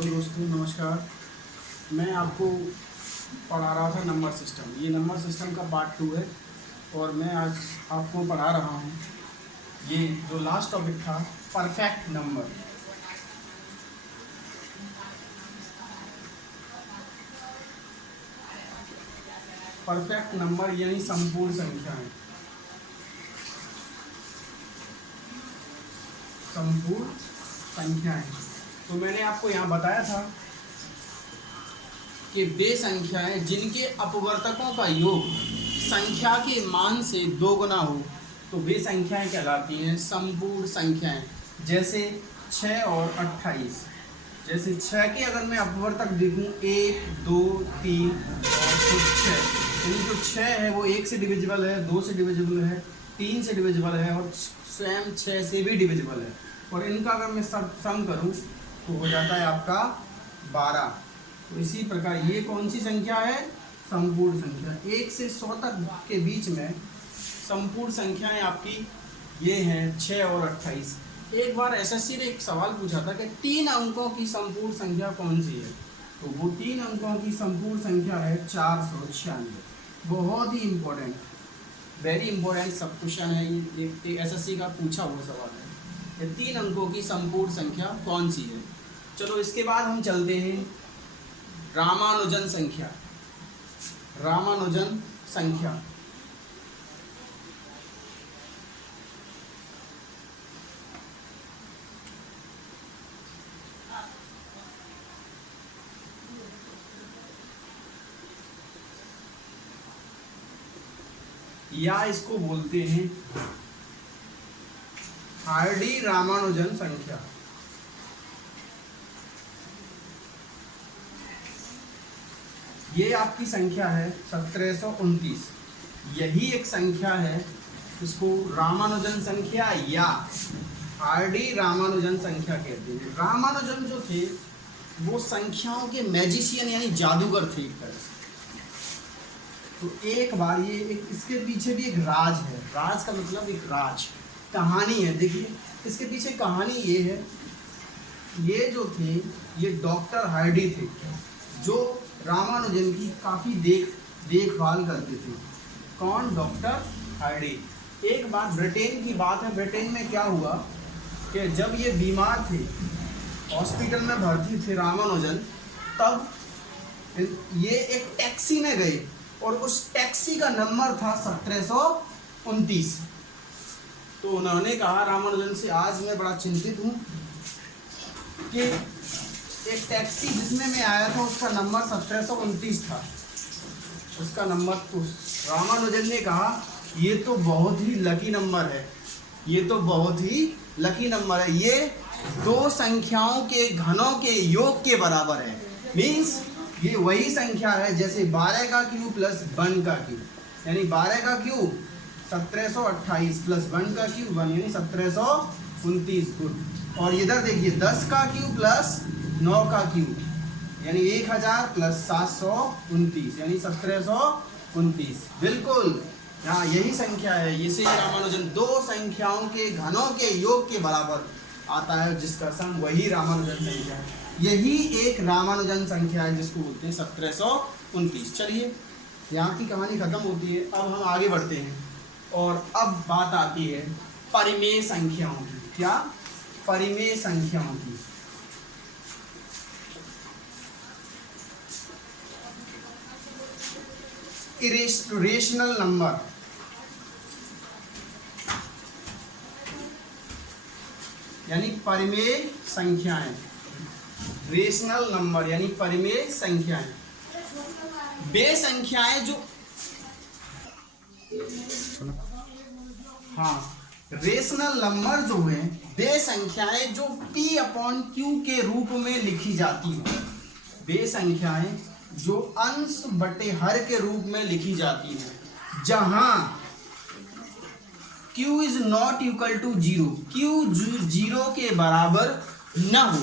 Hello दोस्तों, नमस्कार। मैं आपको पढ़ा रहा था नंबर सिस्टम। ये नंबर सिस्टम का पार्ट 2 है और मैं आज आपको पढ़ा रहा हूँ ये जो लास्ट टॉपिक था, परफेक्ट नंबर। परफेक्ट नंबर यानी संपूर्ण संख्याएं। संपूर्ण संख्याएं तो मैंने आपको यहाँ बताया था कि वे संख्याएं जिनके अपवर्तकों का योग संख्या के मान से 2 गुना हो तो वे संख्याएं कहलाती हैं संपूर्ण संख्याएं। जैसे 6 और 28। जैसे 6 के अगर मैं अपवर्तक देखूं 1, 2, 3 और फिर 6, यानी जो 6 है वो 1 से डिविजिबल है, 2 से डिविजिबल है, 3 से डिविजिबल है और स्वयं 6 से भी डिविजिबल है। और इनका अगर मैं सम करूं तो हो जाता है आपका 12। तो इसी प्रकार ये कौन सी संख्या है? संपूर्ण संख्या। 1 से 100 तक के बीच में संपूर्ण संख्याएं आपकी ये हैं 6 और 28। एक बार एसएससी ने एक सवाल पूछा था कि 3 अंकों की संपूर्ण संख्या कौन सी है, तो वो 3 अंकों की संपूर्ण संख्या है 496। बहुत ही इम्पोर्टेंट, वेरी इंपॉर्टेंट सब क्वेश्चन है ये, एसएससी का पूछा हुआ सवाल है। ये 3 अंकों की संपूर्ण संख्या कौन सी है? चलो इसके बाद हम चलते हैं रामानुजन संख्या। रामानुजन संख्या या इसको बोलते हैं हार्डी रामानुजन संख्या। ये आपकी संख्या है 1729। यही एक संख्या है, इसको रामानुजन संख्या या हार्डी रामानुजन संख्या कहते हैं। रामानुजन जो थे वो संख्याओं के मैजिशियन यानी जादूगर थे एक तरह से। तो एक बार ये इसके पीछे भी एक राज है। राज का मतलब एक राज, कहानी है। देखिए इसके पीछे कहानी ये है, ये जो थे ये डॉक्टर हार्डी थे जो रामानुजन की काफ़ी देखभाल करते थे। कौन? Doctor Hardy. एक बार ब्रिटेन की बात है, ब्रिटेन में क्या हुआ कि जब ये बीमार थे, हॉस्पिटल में भर्ती थे रामानुजन, तब ये एक टैक्सी में गए और उस टैक्सी का नंबर था 1729। तो उन्होंने कहा रामानुजन से, आज मैं बड़ा चिंतित हूँ कि एक टैक्सी जिसमें मैं आया था उसका नंबर 1729 था, उसका नंबर। तो रामानुजन ने कहा ये तो बहुत ही लकी नंबर है, ये तो बहुत ही लकी नंबर है, ये 2 संख्याओं के घनों के योग के बराबर है। मीन्स ये वही संख्या है जैसे 12 का क्यूब प्लस 1 का क्यूब, यानी 12 का क्यूब 1728 प्लस 1 का क्यूब 1 यानी 1729। गुड। और इधर देखिए 10 का क्यूब प्लस 9 का क्यूब यानी 1000 प्लस 729 यानी 1729। बिल्कुल यहाँ यही संख्या है। इसे रामानुजन 2 संख्याओं के घनों के योग के बराबर आता है, जिसका सम वही रामानुजन संख्या है। यही एक रामानुजन संख्या है जिसको बोलते हैं 1729। चलिए यहाँ की कहानी खत्म होती है, अब हम आगे बढ़ते हैं और अब बात आती है परिमेय संख्याओं की। क्या? परिमेय संख्याओं की। रेशनल नंबर, यानी परिमेय संख्याएं। रेशनल नंबर यानी परिमेय संख्याएं, वे संख्याएं जो रेशनल नंबर जो है वे संख्याएं जो P/Q के रूप में लिखी जाती हैं। वे संख्याएं जो अंश बटे हर के रूप में लिखी जाती हैं, जहां Q is not equal to 0, Q 0 के बराबर न हो।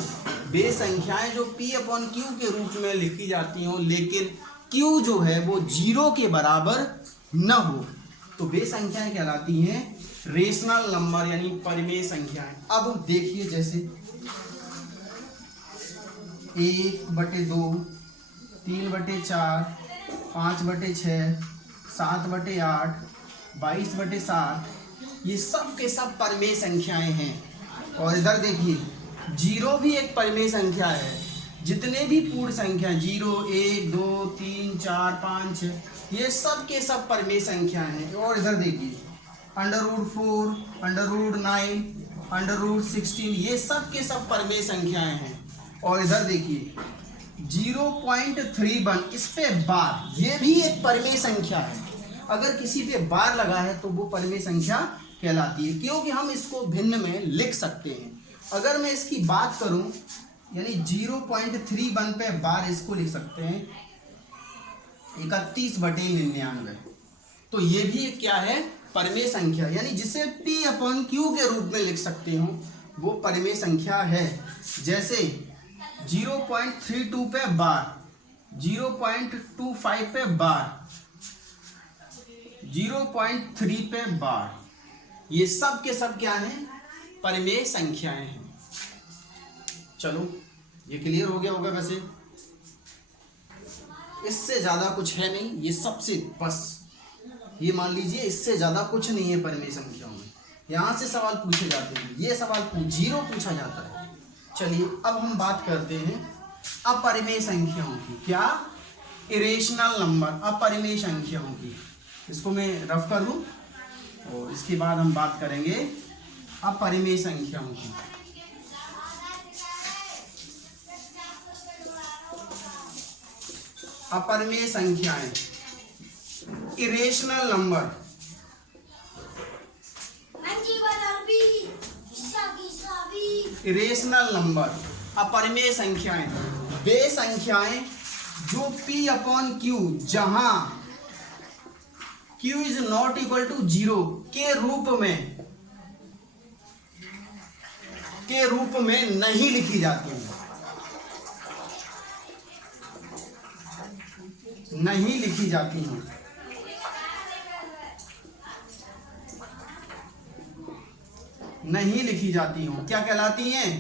वे संख्याएं जो P/Q के रूप में लिखी जाती हों लेकिन Q जो है वो 0 के बराबर न हो, तो वे संख्याएं कहलाती हैं रेशनल नंबर यानी परिमेय संख्याएं। अब देखिए जैसे 1/2, 3/4, 5/6, 7/8, 22/7, ये सब के सब परमेय संख्याएं हैं। और इधर देखिए, जीरो भी एक परमेय संख्या है। जितने भी पूर्ण संख्या 0, 1, 2, 3, 4, 5, 6, ये सब के सब परमेय संख्या हैं। और इधर देखिए, √4, √9, √16, ये सब के सब परमेय संख्याएं हैं। और इधर देखिए 0.31, इस पे बार, ये भी एक परमेय संख्या है। अगर किसी पे बार लगा है तो वो परमेय संख्या कहलाती है, क्योंकि हम इसको भिन्न में लिख सकते हैं। अगर मैं इसकी बात करूं, यानी 0.31 पे बार, इसको लिख सकते हैं 31/99। तो ये भी एक क्या है, परमेय संख्या, यानी जिसे P/Q के रूप में लिख सकते हो, वो परमेय संख्या है। जैसे 0.32 पे बार, 0.25 पे बार, 0.3 पे बार, ये सब के सब क्या हैं, परमेय संख्याएं हैं। चलो, ये क्लियर हो गया होगा। वैसे इससे ज्यादा कुछ है नहीं, ये सबसे बस ये मान लीजिए, इससे ज्यादा कुछ नहीं है परमेय संख्याओं में। यहां से सवाल पूछे जाते हैं, ये सवाल 0 पूछा जाता है। चलिए अब हम बात करते हैं अपरिमेय संख्याओं की। क्या? इरेशनल नंबर, अपरिमेय संख्याओं की। इसको मैं रफ कर लूं और इसके बाद हम बात करेंगे अपरिमेय संख्याओं की। अपरिमेय संख्याएं, इरेशनल नंबर, इरेशनल नंबर, अपरिमेय संख्याएं, वे संख्याएं जो P/Q, जहां Q is not equal to 0 के रूप में नहीं लिखी जाती हैं, नहीं लिखी जाती हैं। नहीं लिखी जाती हूं, क्या कहलाती हैं?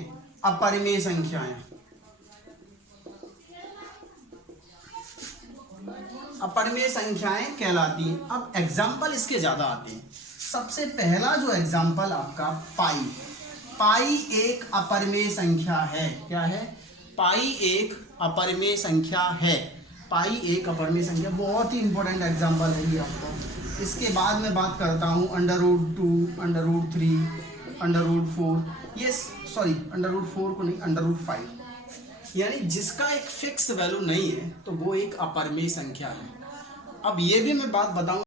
अपरिमेय संख्याएं। अपरिमेय संख्याएं कहलाती हैं। अब एग्जाम्पल इसके ज्यादा आते हैं। सबसे पहला जो एग्जाम्पल आपका पाई। पाई एक अपरिमेय संख्या है। क्या है? पाई एक अपरिमेय संख्या है। पाई एक अपरिमेय संख्या, बहुत ही इंपॉर्टेंट एग्जाम्पल है ये आपको। इसके बाद मैं बात करता हूँ √2, √3, √4, ये सॉरी √4 को नहीं, √5, यानी जिसका एक फिक्स वैल्यू नहीं है तो वो एक अपरिमेय संख्या है। अब ये भी मैं बात बताऊं